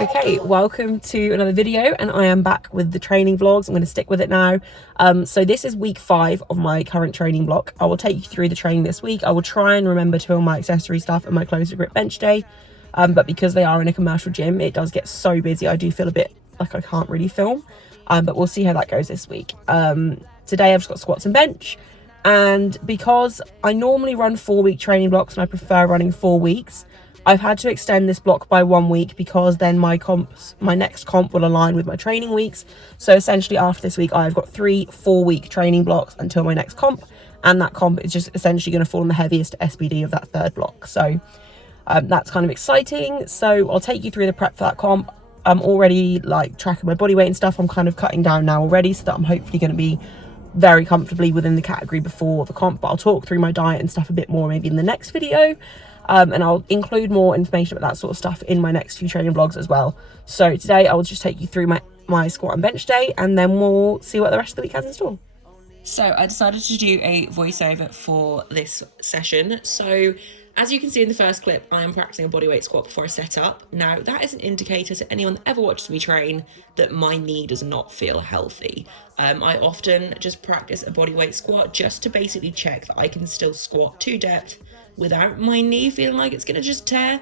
Okay, welcome to another video, and I am back with the training vlogs. I'm going to stick with it now. So this is week 5 of my current training block. I will take you through the training this week. I will try and remember to film my accessory stuff and my closer grip bench day, but because they are in a commercial gym, it does get so busy. I do feel a bit like I can't really film, but we'll see how that goes this week. Today I've just got squats and bench, and because I normally run 4-week training blocks and I prefer running 4 weeks, I've had to extend this block by 1 week because then my next comp will align with my training weeks. So essentially after this week, I've got 3 4-week training blocks until my next comp, and that comp is just essentially going to fall on the heaviest SBD of that third block. So that's kind of exciting. So I'll take you through the prep for that comp. I'm already like tracking my body weight and stuff. I'm kind of cutting down now already, so that I'm hopefully going to be very comfortably within the category before the comp. But I'll talk through my diet and stuff a bit more maybe in the next video. And I'll include more information about that sort of stuff in my next few training vlogs as well. So today I will just take you through my squat and bench day, and then we'll see what the rest of the week has in store. So I decided to do a voiceover for this session. So as you can see in the first clip, I am practicing a bodyweight squat before I set up. Now that is an indicator to anyone that ever watches me train that my knee does not feel healthy. I often just practice a bodyweight squat just to basically check that I can still squat to depth without my knee feeling like it's gonna just tear.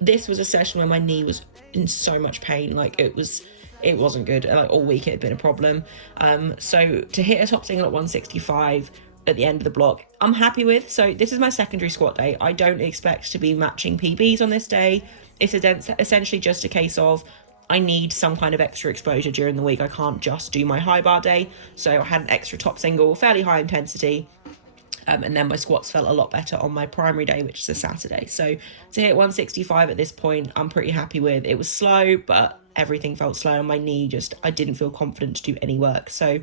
This was a session where my knee was in so much pain, like it wasn't good. Like all week it had been a problem. So to hit a top single at 165 at the end of the block, I'm happy with. So this is my secondary squat day. I don't expect to be matching PBs on this day. It's essentially just a case of I need some kind of extra exposure during the week. I can't just do my high bar day. So I had an extra top single, fairly high intensity. And then my squats felt a lot better on my primary day, which is a Saturday. So to hit 165 at this point, I'm pretty happy with. It was slow, but everything felt slow, and my knee I didn't feel confident to do any work. So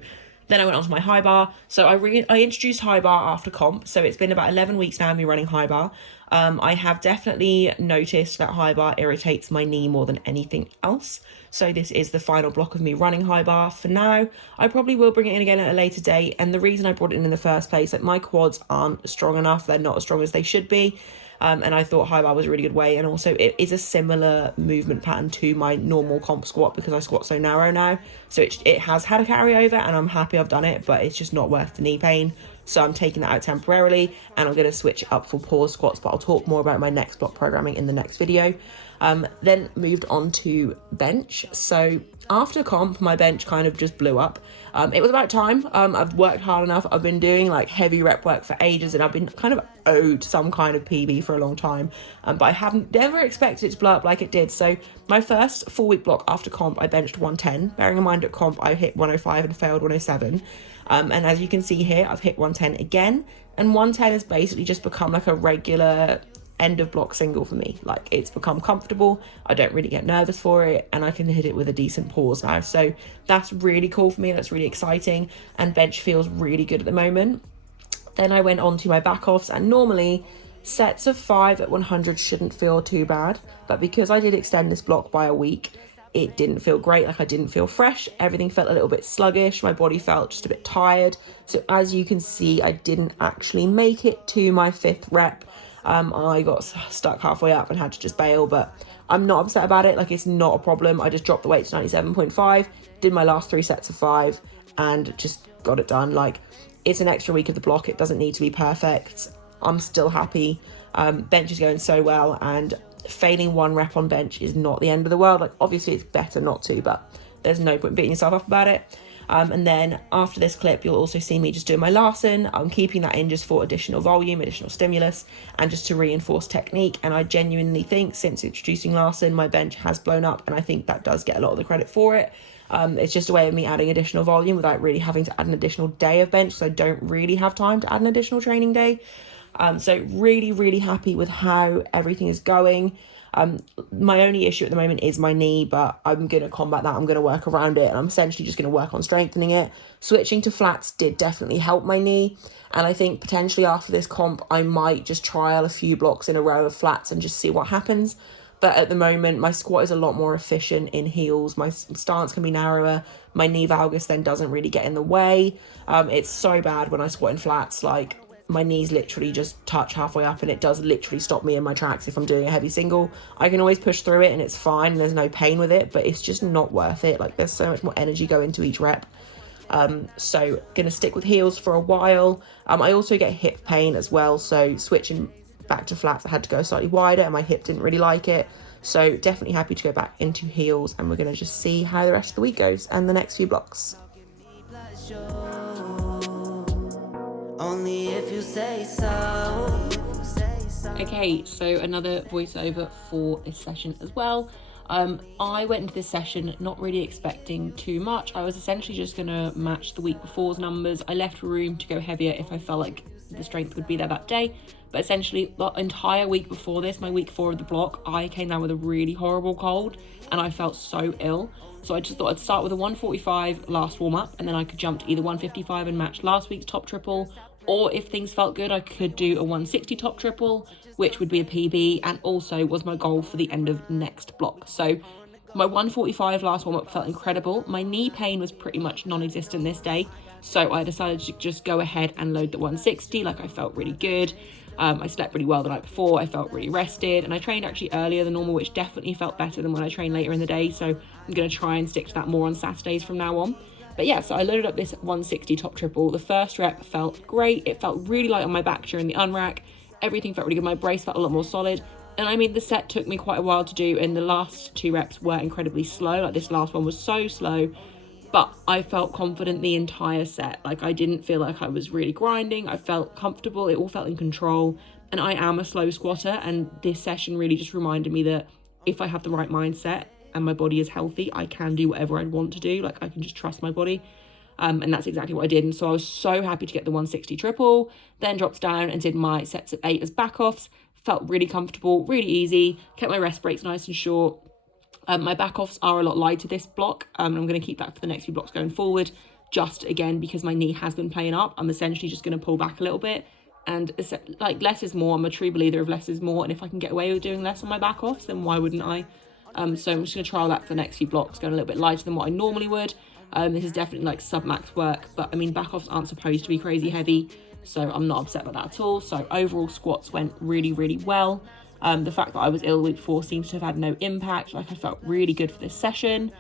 then I went on to my high bar. So I introduced high bar after comp. So it's been about 11 weeks now of me running high bar. I have definitely noticed that high bar irritates my knee more than anything else. So this is the final block of me running high bar for now. I probably will bring it in again at a later date. And the reason I brought it in the first place, like my quads aren't strong enough. They're not as strong as they should be. And I thought high bar was a really good way. And also it is a similar movement pattern to my normal comp squat because I squat so narrow now. So it has had a carryover, and I'm happy I've done it, but it's just not worth the knee pain. So I'm taking that out temporarily, and I'm going to switch up for pause squats, but I'll talk more about my next block programming in the next video. Then moved on to bench. So after comp, my bench kind of just blew up. It was about time. I've worked hard enough. I've been doing like heavy rep work for ages, and I've been kind of owed some kind of PB for a long time. But I haven't never expected it to blow up like it did. So my first 4-week block after comp, I benched 110. Bearing in mind at comp, I hit 105 and failed 107. And as you can see here, I've hit 110 again. And 110 has basically just become like a regular end of block single for me. Like it's become comfortable. I don't really get nervous for it, and I can hit it with a decent pause now. So that's really cool for me. That's really exciting. And bench feels really good at the moment. Then I went on to my back offs, and normally sets of 5 at 100 shouldn't feel too bad. But because I did extend this block by a week, it didn't feel great. Like I didn't feel fresh. Everything felt a little bit sluggish. My body felt just a bit tired. So as you can see, I didn't actually make it to my 5th rep. I got stuck halfway up and had to just bail, but I'm not upset about it. Like it's not a problem. I just dropped the weight to 97.5, did my last 3 sets of 5, and just got it done. Like it's an extra week of the block. It doesn't need to be perfect. I'm still happy. Bench is going so well, and failing 1 rep on bench is not the end of the world. Like obviously it's better not to, but there's no point beating yourself up about it. And then after this clip, you'll also see me just doing my Larsen. I'm keeping that in just for additional volume, additional stimulus, and just to reinforce technique. And I genuinely think since introducing Larsen, my bench has blown up, and I think that does get a lot of the credit for it. It's just a way of me adding additional volume without really having to add an additional day of bench, so I don't really have time to add an additional training day. So really, really happy with how everything is going. My only issue at the moment is my knee, but I'm going to combat that. I'm going to work around it, and I'm essentially just going to work on strengthening it. Switching to flats did definitely help my knee, and I think potentially after this comp, I might just trial a few blocks in a row of flats and just see what happens. But at the moment, my squat is a lot more efficient in heels. My stance can be narrower. My knee valgus then doesn't really get in the way. It's so bad when I squat in flats, like my knees literally just touch halfway up, and it does literally stop me in my tracks if I'm doing a heavy single. I can always push through it and it's fine, and there's no pain with it, but it's just not worth it. Like, there's so much more energy go into each rep. So gonna stick with heels for a while. I also get hip pain as well, so switching back to flats, I had to go slightly wider and my hip didn't really like it. So definitely happy to go back into heels, and we're going to just see how the rest of the week goes and the next few blocks. Only if you say so. Okay, so another voiceover for this session as well. I went into this session not really expecting too much. I was essentially just going to match the week before's numbers. I left room to go heavier if I felt like the strength would be there that day. But essentially, the entire week before this, my week 4 of the block, I came down with a really horrible cold and I felt so ill. So I just thought I'd start with a 145 last warm-up, and then I could jump to either 155 and match last week's top triple, or if things felt good, I could do a 160 top triple, which would be a PB, and also was my goal for the end of next block. So my 145 last warm-up felt incredible. My knee pain was pretty much non-existent this day, so I decided to just go ahead and load the 160. Like, I felt really good. I slept really well the night before. I felt really rested, and I trained actually earlier than normal, which definitely felt better than when I trained later in the day. So I'm going to try and stick to that more on Saturdays from now on. But yeah, so I loaded up this 160 top triple. The first rep felt great. It felt really light on my back during the unrack. Everything felt really good. My brace felt a lot more solid. And I mean, the set took me quite a while to do, and the last 2 reps were incredibly slow. Like, this last one was so slow, but I felt confident the entire set. Like, I didn't feel like I was really grinding. I felt comfortable. It all felt in control. And I am a slow squatter, and this session really just reminded me that if I have the right mindset and my body is healthy, I can do whatever I want to do. Like, I can just trust my body. And that's exactly what I did. And so I was so happy to get the 160 triple, then dropped down and did my sets of 8 as back offs. Felt really comfortable, really easy, kept my rest breaks nice and short. My back offs are a lot lighter this block. I'm going to keep that for the next few blocks going forward, just again because my knee has been playing up. I'm essentially just going to pull back a little bit, and like, less is more. I'm a true believer of less is more, and if I can get away with doing less on my back offs, then why wouldn't I? So I'm just going to trial that for the next few blocks, going a little bit lighter than what I normally would. This is definitely like sub-max work, but I mean, back offs aren't supposed to be crazy heavy, so I'm not upset about that at all. So overall squats went really, really well. The fact that I was ill the week before seems to have had no impact. Like, I felt really good for this session.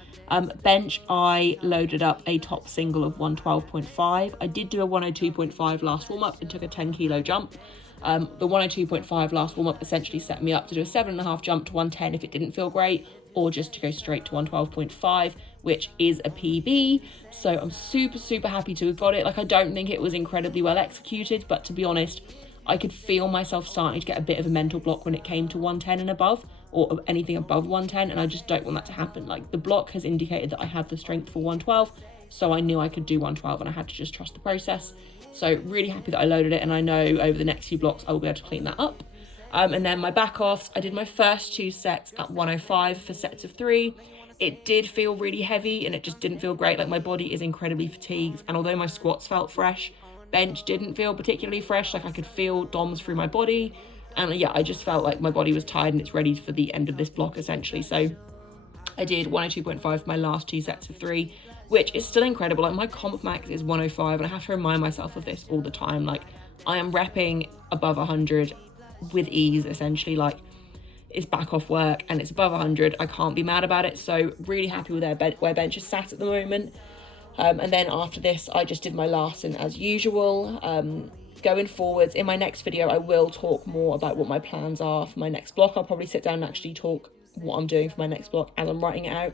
Bench, I loaded up a top single of 112.5. I did do a 102.5 last warm-up and took a 10 kilo jump. The 102.5 last warm-up essentially set me up to do a 7.5 jump to 110 if it didn't feel great, or just to go straight to 112.5, which is a PB. So I'm super, super happy to have got it. Like, I don't think it was incredibly well executed, but to be honest, I could feel myself starting to get a bit of a mental block when it came to 110 and above, or anything above 110, and I just don't want that to happen. Like, the block has indicated that I have the strength for 112, so I knew I could do 112, and I had to just trust the process. So really happy that I loaded it, and I know over the next few blocks I will be able to clean that up. And then my back offs, I did my first 2 sets at 105 for sets of 3. It did feel really heavy, and it just didn't feel great. Like, my body is incredibly fatigued, and although my squats felt fresh, bench didn't feel particularly fresh. Like, I could feel DOMs through my body, and yeah, I just felt like my body was tired and it's ready for the end of this block essentially. So I did 102.5 for my last 2 sets of 3, which is still incredible. Like, my comp max is 105, and I have to remind myself of this all the time. Like, I am repping above 100 with ease essentially. Like, it's back off work and it's above 100. I can't be mad about it. So really happy with where bench is sat at the moment. And then after this, I just did my Larsen as usual. Going forwards, in my next video, I will talk more about what my plans are for my next block. I'll probably sit down and actually talk what I'm doing for my next block as I'm writing it out.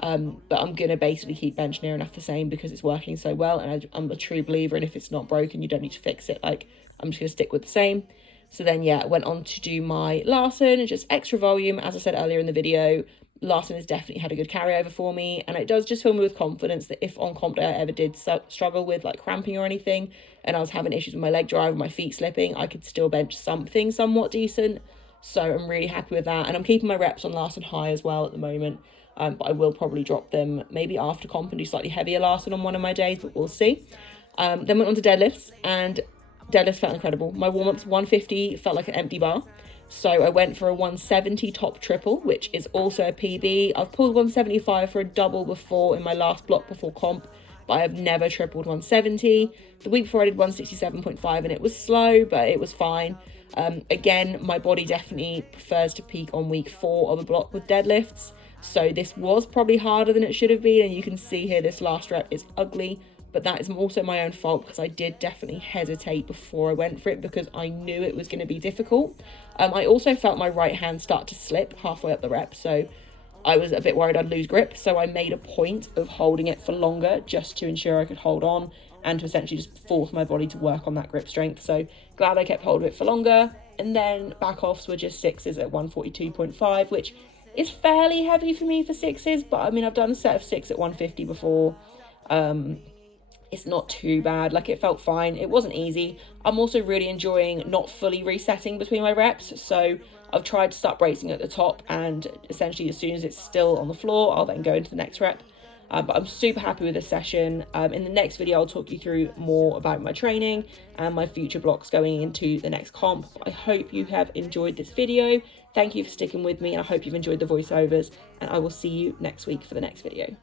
But I'm going to basically keep bench near enough the same because it's working so well. And I'm a true believer, and if it's not broken, you don't need to fix it. Like, I'm just going to stick with the same. So then, yeah, I went on to do my Larsen and just extra volume. As I said earlier in the video, Larsen has definitely had a good carryover for me, and it does just fill me with confidence that if on comp day I ever did struggle with like cramping or anything, and I was having issues with my leg drive or my feet slipping, I could still bench something somewhat decent. So I'm really happy with that, and I'm keeping my reps on Larsen high as well at the moment. But I will probably drop them maybe after comp and do slightly heavier Larsen on one of my days, but we'll see. Then went on to deadlifts, and deadlifts felt incredible. My warm-ups 150 felt like an empty bar. So I went for a 170 top triple, which is also a PB. I've pulled 175 for a double before in my last block before comp, but I have never tripled 170. The week before I did 167.5 and it was slow, but it was fine. Again, my body definitely prefers to peak on week 4 of a block with deadlifts. So this was probably harder than it should have been. And you can see here, this last rep is ugly, but that is also my own fault because I did definitely hesitate before I went for it because I knew it was going to be difficult. I also felt my right hand start to slip halfway up the rep. So I was a bit worried I'd lose grip. So I made a point of holding it for longer just to ensure I could hold on and to essentially just force my body to work on that grip strength. So glad I kept hold of it for longer. And then back offs were just 6s at 142.5, which is fairly heavy for me for 6s. But I mean, I've done a set of 6 at 150 before. It's not too bad. Like, it felt fine. It wasn't easy. I'm also really enjoying not fully resetting between my reps. So I've tried to start bracing at the top, and essentially as soon as it's still on the floor, I'll then go into the next rep. But I'm super happy with this session. In the next video, I'll talk you through more about my training and my future blocks going into the next comp. I hope you have enjoyed this video. Thank you for sticking with me, and I hope you've enjoyed the voiceovers, and I will see you next week for the next video.